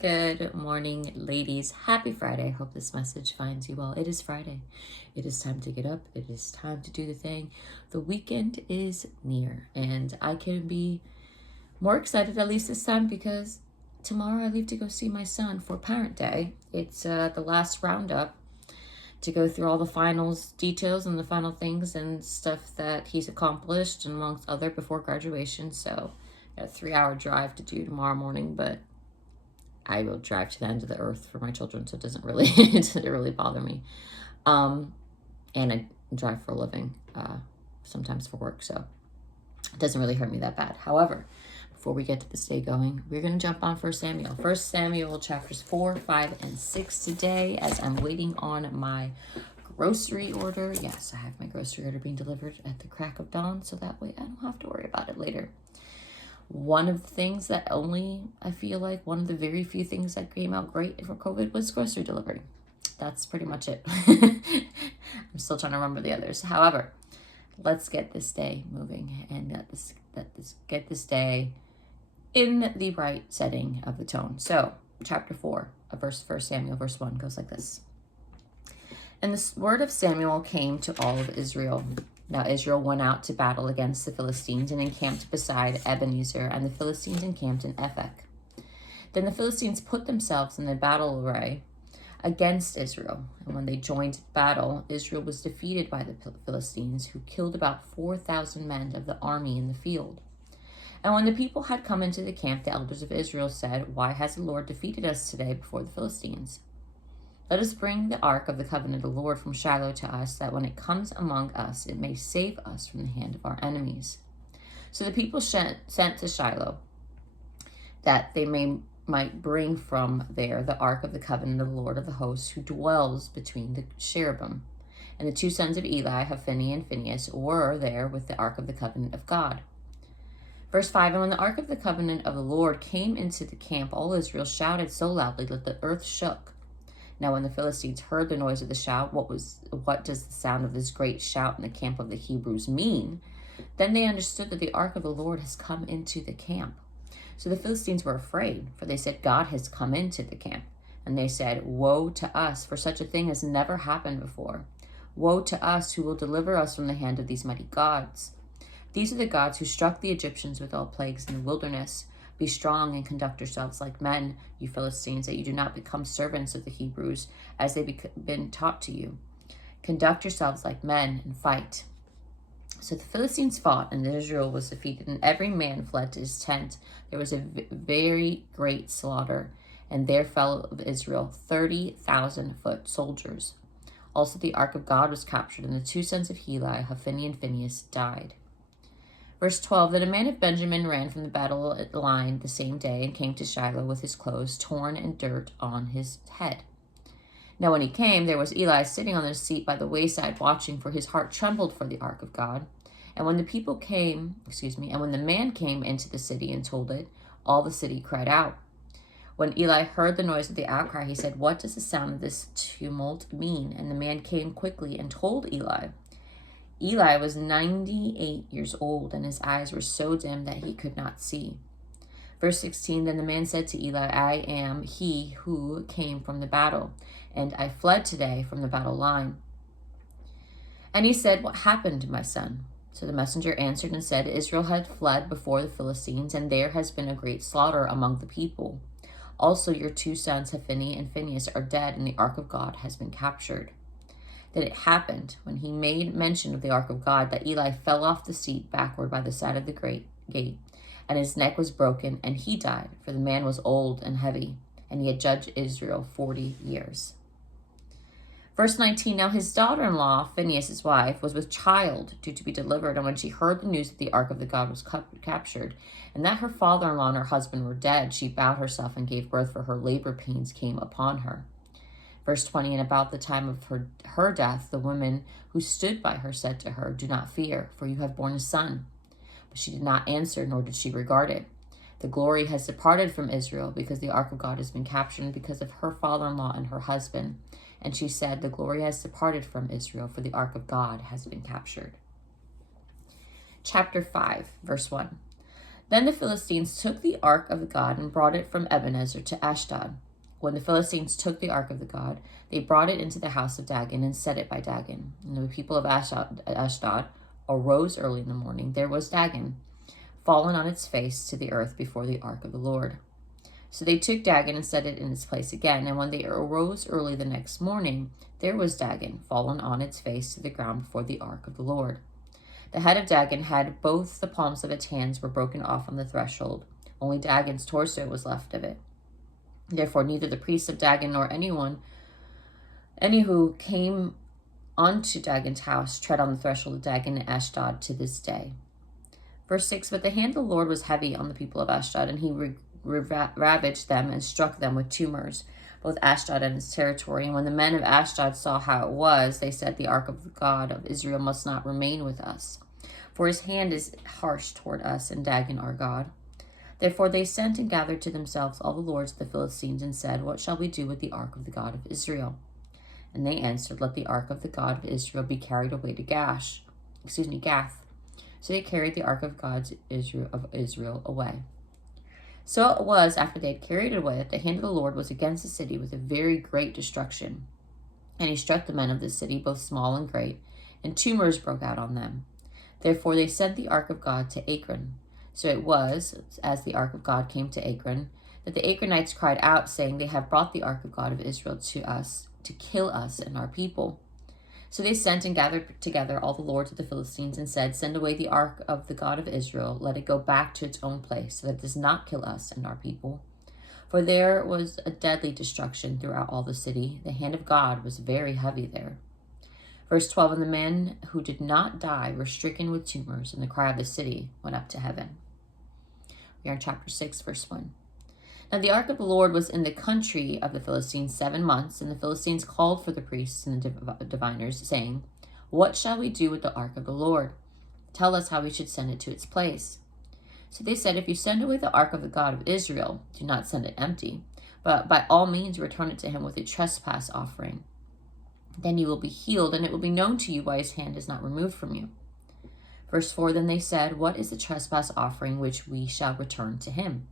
Good morning, ladies. Happy Friday. Hope this message finds you well. It is Friday. It is time to get up. It is time to do the thing. The weekend is near, and I can be more excited at least this time because tomorrow I leave to go see my son for Parent Day. It's the last roundup to go through all the finals details and the final things and stuff that he's accomplished, and amongst other before graduation. So a 3-hour drive to do tomorrow morning, but I will drive to the end of the earth for my children, so it doesn't really it doesn't really bother me. And I drive for a living, sometimes for work, so it doesn't really hurt me that bad. However, before we get to this day going, we're going to jump on 1 Samuel. 1 Samuel chapters 4, 5, and 6 today, as I'm waiting on my grocery order. Yes, I have my grocery order being delivered at the crack of dawn, so that way I don't have to worry about it later. One of the things that I feel like one of the very few things that came out great for COVID was grocery delivery. That's pretty much it. I'm still trying to remember the others. However, let's get this day moving and get this day in the right setting of the tone. So, chapter 4 of 1 Samuel, verse 1 goes like this. And the word of Samuel came to all of Israel. Now Israel went out to battle against the Philistines and encamped beside Ebenezer, and the Philistines encamped in Ephek. Then the Philistines put themselves in the battle array against Israel, and when they joined battle, Israel was defeated by the Philistines, who killed about 4,000 men of the army in the field. And when the people had come into the camp, the elders of Israel said, "Why has the Lord defeated us today before the Philistines? Let us bring the ark of the covenant of the Lord from Shiloh to us, that when it comes among us, it may save us from the hand of our enemies." So the people sent to Shiloh, that they might bring from there the ark of the covenant of the Lord of the hosts, who dwells between the cherubim. And the 2 sons of Eli, Hophni and Phinehas, were there with the ark of the covenant of God. Verse 5, and when the ark of the covenant of the Lord came into the camp, all Israel shouted so loudly that the earth shook. Now when the Philistines heard the noise of the shout, what does the sound of this great shout in the camp of the Hebrews mean? Then they understood that the ark of the Lord has come into the camp. So the Philistines were afraid, for they said, "God has come into the camp." And they said, "Woe to us, for such a thing has never happened before. Woe to us, who will deliver us from the hand of these mighty gods? These are the gods who struck the Egyptians with all plagues in the wilderness. Be strong and conduct yourselves like men, you Philistines, that you do not become servants of the Hebrews, as they've been taught to you. Conduct yourselves like men and fight." So the Philistines fought, and Israel was defeated, and every man fled to his tent. There was a very great slaughter, and there fell of Israel 30,000 foot soldiers. Also the ark of God was captured, and the 2 sons of Eli, Hophni and Phinehas, died. Verse 12, then a man of Benjamin ran from the battle line the same day and came to Shiloh with his clothes torn and dirt on his head. Now when he came, there was Eli sitting on the seat by the wayside watching, for his heart trembled for the ark of God. And when the man came into the city and told it, all the city cried out. When Eli heard the noise of the outcry, he said, "What does the sound of this tumult mean?" And the man came quickly and told Eli. Eli was 98 years old, and his eyes were so dim that he could not see. Verse 16, then the man said to Eli, "I am he who came from the battle, and I fled today from the battle line." And he said, "What happened, my son?" So the messenger answered and said, "Israel had fled before the Philistines, and there has been a great slaughter among the people. Also your 2 sons, Hophni and Phinehas, are dead, and the ark of God has been captured." Then it happened, when he made mention of the ark of God, that Eli fell off the seat backward by the side of the great gate, and his neck was broken, and he died, for the man was old and heavy, and he had judged Israel 40 years. Verse 19, now his daughter-in-law, Phinehas' wife, was with child, due to be delivered, and when she heard the news that the ark of the God was captured, and that her father-in-law and her husband were dead, she bowed herself and gave birth, for her labor pains came upon her. Verse 20, and about the time of her death, the women who stood by her said to her, "Do not fear, for you have borne a son." But she did not answer, nor did she regard it. The glory has departed from Israel, because the ark of God has been captured, and because of her father-in-law and her husband. And she said, "The glory has departed from Israel, for the ark of God has been captured." Chapter 5, verse 1. Then the Philistines took the ark of God and brought it from Ebenezer to Ashdod. When the Philistines took the ark of God, they brought it into the house of Dagon and set it by Dagon. And the people of Ashdod arose early in the morning. There was Dagon, fallen on its face to the earth before the ark of the Lord. So they took Dagon and set it in its place again. And when they arose early the next morning, there was Dagon, fallen on its face to the ground before the ark of the Lord. The head of Dagon had both the palms of its hands were broken off on the threshold. Only Dagon's torso was left of it. Therefore, neither the priests of Dagon nor any who came onto Dagon's house tread on the threshold of Dagon and Ashdod to this day. Verse 6, but the hand of the Lord was heavy on the people of Ashdod, and he ravaged them and struck them with tumors, both Ashdod and its territory. And when the men of Ashdod saw how it was, they said, the ark of the God of Israel must not remain with us, for his hand is harsh toward us and Dagon our God. Therefore they sent and gathered to themselves all the lords of the Philistines and said, what shall we do with the ark of the God of Israel? And they answered, let the ark of the God of Israel be carried away to Gath. So they carried the ark of God of Israel away. So it was, after they had carried it away, that the hand of the Lord was against the city with a very great destruction. And he struck the men of the city, both small and great, and tumors broke out on them. Therefore they sent the ark of God to Akron. So it was, as the ark of God came to Akron, that the Akronites cried out, saying, they have brought the ark of God of Israel to us, to kill us and our people. So they sent and gathered together all the lords of the Philistines and said, send away the ark of the God of Israel, let it go back to its own place, so that it does not kill us and our people. For there was a deadly destruction throughout all the city. The hand of God was very heavy there. Verse 12, and the men who did not die were stricken with tumors, and the cry of the city went up to heaven. We are in chapter 6, verse 1. Now the ark of the Lord was in the country of the Philistines 7 months, and the Philistines called for the priests and the diviners, saying, what shall we do with the ark of the Lord? Tell us how we should send it to its place. So they said, if you send away the ark of the God of Israel, do not send it empty, but by all means return it to him with a trespass offering. Then you will be healed, and it will be known to you why his hand is not removed from you. Verse 4, then they said, what is the trespass offering which we shall return to him?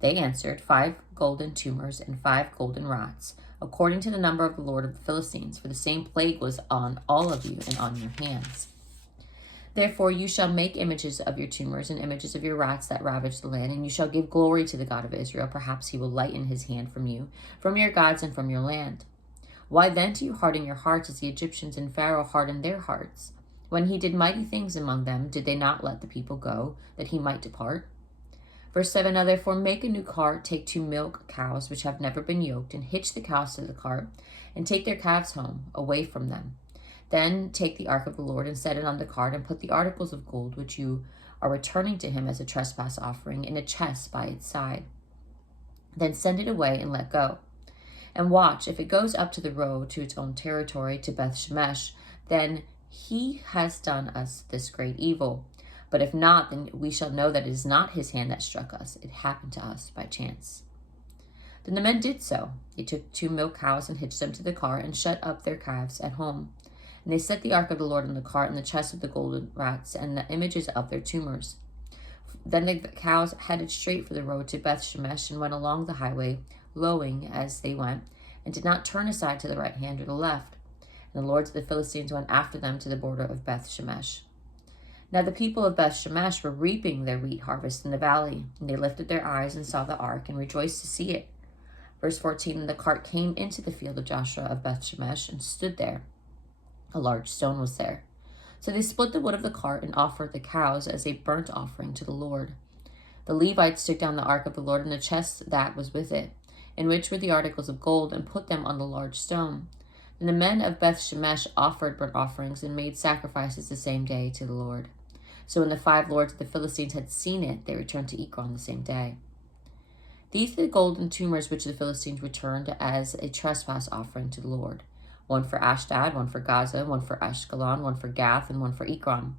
They answered, 5 golden tumors and 5 golden rats, according to the number of the Lord of the Philistines, for the same plague was on all of you and on your hands. Therefore you shall make images of your tumors and images of your rats that ravage the land, and you shall give glory to the God of Israel. Perhaps he will lighten his hand from you, from your gods, and from your land. Why then do you harden your hearts as the Egyptians and Pharaoh hardened their hearts? When he did mighty things among them, did they not let the people go, that he might depart? Verse 7, now therefore make a new cart, take 2 milk cows which have never been yoked, and hitch the cows to the cart, and take their calves home, away from them. Then take the ark of the Lord and set it on the cart, and put the articles of gold which you are returning to him as a trespass offering in a chest by its side. Then send it away and let go. And watch, if it goes up to the road to its own territory, to Beth Shemesh, then he has done us this great evil. But if not, then we shall know that it is not his hand that struck us. It happened to us by chance. Then the men did so. They took 2 milk cows and hitched them to the cart and shut up their calves at home. And they set the ark of the Lord on the cart and the chest of the golden rats and the images of their tumors. Then the cows headed straight for the road to Beth Shemesh and went along the highway, lowing as they went, and did not turn aside to the right hand or the left. And the lords of the Philistines went after them to the border of Beth Shemesh. Now the people of Beth Shemesh were reaping their wheat harvest in the valley, and they lifted their eyes and saw the ark and rejoiced to see it. Verse 14, and the cart came into the field of Joshua of Beth Shemesh and stood there. A large stone was there. So they split the wood of the cart and offered the cows as a burnt offering to the Lord. The Levites took down the ark of the Lord and the chest that was with it, in which were the articles of gold, and put them on the large stone. Then the men of Beth Shemesh offered burnt offerings and made sacrifices the same day to the Lord. So when the 5 lords of the Philistines had seen it, they returned to Ekron the same day. These are the golden tumors which the Philistines returned as a trespass offering to the Lord. 1 for Ashdod, 1 for Gaza, 1 for Ashkelon, 1 for Gath, and 1 for Ekron.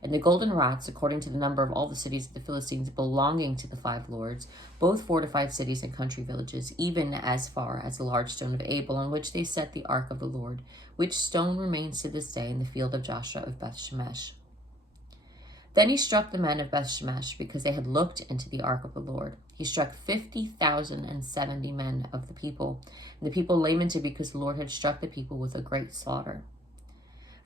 And the golden rats, according to the number of all the cities of the Philistines belonging to the 5 lords, both fortified cities and country villages, even as far as the large stone of Abel, on which they set the ark of the Lord, which stone remains to this day in the field of Joshua of Beth Shemesh. Then he struck the men of Bethshemesh because they had looked into the ark of the Lord. He struck 50,070 men of the people. And the people lamented because the Lord had struck the people with a great slaughter.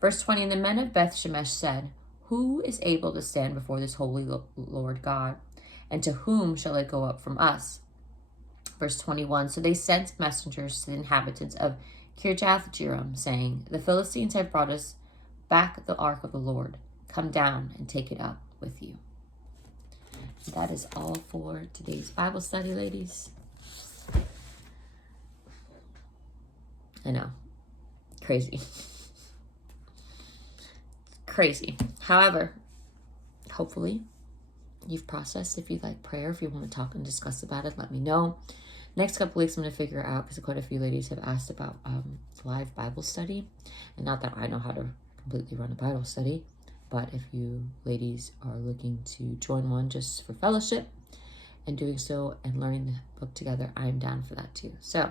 Verse 20, and the men of Bethshemesh said, who is able to stand before this holy Lord God? And to whom shall it go up from us? Verse 21, so they sent messengers to the inhabitants of Kirjath-jearim, saying, the Philistines have brought us back the ark of the Lord. Come down and take it up with you. That is all for today's Bible study, ladies. I know. Crazy. Crazy. However, hopefully you've processed. If you'd like prayer, if you want to talk and discuss about it, let me know. Next couple weeks, I'm going to figure out, because quite a few ladies have asked about live Bible study. And not that I know how to completely run a Bible study, but if you ladies are looking to join one just for fellowship and doing so and learning the book together, I'm down for that too. So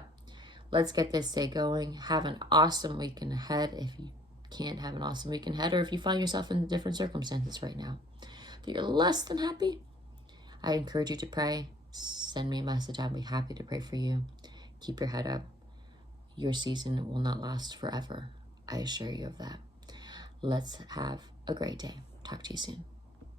let's get this day going. Have an awesome weekend ahead. If you can't have an awesome weekend ahead, or if you find yourself in different circumstances right now that you're less than happy, I encourage you to pray. Send me a message. I'll be happy to pray for you. Keep your head up. Your season will not last forever. I assure you of that. Let's have a great day. Talk to you soon.